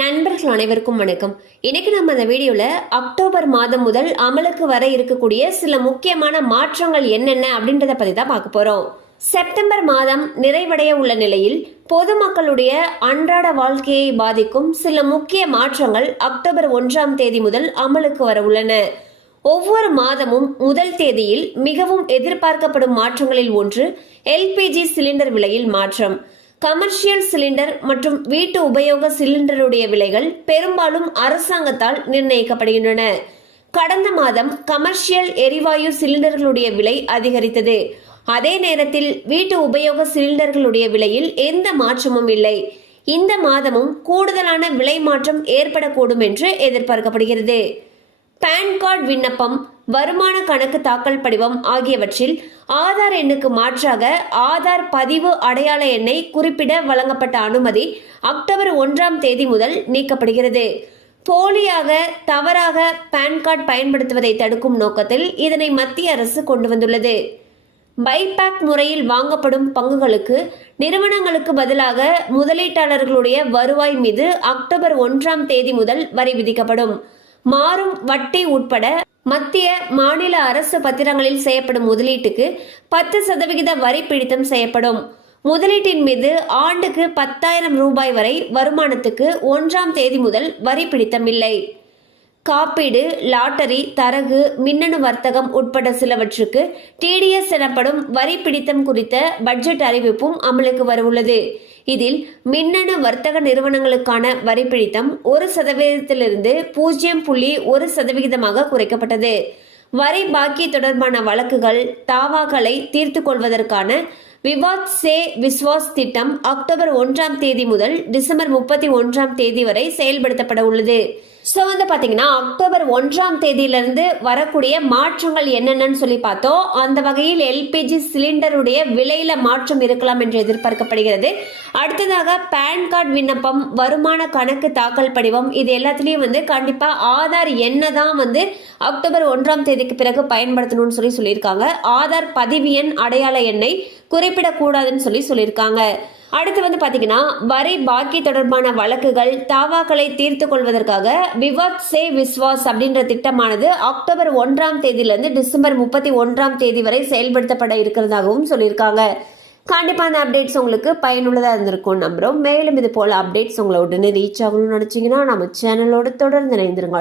நண்பர்கள் அனைவருக்கும் வணக்கம். இன்னைக்கு நம்ம இந்த வீடியோல அக்டோபர் மாதம் முதல் அமலுக்கு வர இருக்கக்கூடிய சில முக்கியமான மாற்றங்கள் என்னென்ன அப்படின்றத பத்தி தான் பார்க்க போறோம். செப்டம்பர் மாதம் நிறைவடைய உள்ள நிலையில் பொதுமக்களுடைய அன்றாட வாழ்க்கையை பாதிக்கும் சில முக்கிய மாற்றங்கள் அக்டோபர் 1ஆம் தேதி முதல் அமலுக்கு வர உள்ளன. ஒவ்வொரு மாதமும் முதல் தேதியில் மிகவும் எதிர்பார்க்கப்படும் மாற்றங்களில் ஒன்று எல்பிஜி சிலிண்டர் விலையில் மாற்றம். கமர்ஷியல் சிலிண்டர் மற்றும் வீட்டு உபயோக சிலிண்டருடைய விலைகள் பெரும்பாலும் அரசாங்கத்தால் நிர்ணயிக்கப்படுகின்றன. கடந்த மாதம் கமர்ஷியல் எரிவாயு சிலிண்டர்களுடைய விலை அதிகரித்தது. அதே நேரத்தில் வீட்டு உபயோக சிலிண்டர்களுடைய விலையில் எந்த மாற்றமும் இல்லை. இந்த மாதமும் கூடுதலான விலை மாற்றம் ஏற்படக்கூடும் என்று எதிர்பார்க்கப்படுகிறது. பான் கார்டு விண்ணப்பம், வருமான கணக்கு தாக்கல் படிவம் ஆகியவற்றில் ஆதார் எண்ணுக்கு மாற்றாக ஆதார் பதிவு அடையாள எண்ணை குறிப்பிட வழங்கப்பட்ட அனுமதி அக்டோபர் 1ஆம் தேதி முதல் நீக்கப்படுகிறது. போலியாக தவறாக பான் கார்டு பயன்படுத்துவதை தடுக்கும் நோக்கத்தில் இதனை மத்திய அரசு கொண்டு வந்துள்ளது. பைபேக் முறையில் வாங்கப்படும் பங்குகளுக்கு நிறுவனங்களுக்கு பதிலாக முதலீட்டாளர்களுடைய வருவாய் மீது அக்டோபர் 1ஆம் தேதி முதல் வரி விதிக்கப்படும். மாறும் வட்டி உட்பட மத்திய மாநில அரசு பத்திரங்களில் செய்யப்படும் முதலீட்டுக்கு 10% வரி பிடித்தம் செய்யப்படும். முதலீட்டின் மீது ஆண்டுக்கு 10,000 ரூபாய் வரை வருமானத்துக்கு 1ஆம் தேதி முதல் வரி பிடித்தம் இல்லை. காப்பீடு, லாட்டரி, தரகு, மின்னணு வர்த்தகம் உட்பட சிலவற்றுக்கு டிடிஎஸ் எனப்படும் வரி பிடித்தம் குறித்த பட்ஜெட் அறிவிப்பும் அமலுக்கு வரவுள்ளது. இதில் மின்னணு வர்த்தக நிறுவனங்களுக்கான வரி பிடித்தம் 1%லிருந்து 0.1% குறைக்கப்பட்டது. வரி பாக்கி தொடர்பான வழக்குகள், தாவாக்களை தீர்த்து கொள்வதற்கான விவாத் சே விஸ்வாஸ் திட்டம் அக்டோபர் 1ஆம் தேதி முதல் டிசம்பர் 31ஆம் தேதி வரை செயல்படுத்தப்பட உள்ளது. ஸோ பாத்தீங்கன்னா அக்டோபர் 1ஆம் தேதியிலிருந்து வரக்கூடிய மாற்றங்கள் என்னென்னு சொல்லி பார்த்தோம். அந்த வகையில் எல்பிஜி சிலிண்டருடைய விலையில மாற்றம் இருக்கலாம் என்று எதிர்பார்க்கப்படுகிறது. அடுத்ததாக பான் கார்டு விண்ணப்பம், வருமான கணக்கு தாக்கல் படிவம், இது எல்லாத்துலயும் கண்டிப்பா ஆதார் எண்ணை தான் அக்டோபர் 1ஆம் தேதிக்கு பிறகு பயன்படுத்தணும்னு சொல்லியிருக்காங்க. ஆதார் பதிவு எண் அடையாள எண்ணை குறிப்பிடக்கூடாதுன்னு சொல்லியிருக்காங்க. அடுத்து பாத்தீங்கன்னா வரி பாக்கி தொடர்பான வழக்குகள், தாவாக்களை தீர்த்து கொள்வதற்காக விவாத் சே விஸ்வாஸ் அப்படின்ற திட்டமானது அக்டோபர் 1ஆம் தேதியிலிருந்து டிசம்பர் 31ஆம் தேதி வரை செயல்படுத்தப்பட இருக்கிறதாகவும் சொல்லியிருக்காங்க. கண்டிப்பா அந்த அப்டேட்ஸ் உங்களுக்கு பயனுள்ளதா இருந்திருக்கும் நம்புறோம். மேலும் இது போல அப்டேட்ஸ் உங்களை உடனே ரீச் ஆகணும்னு நினைச்சீங்கன்னா நம்ம சேனலோட தொடர்ந்து இணைந்திருங்க.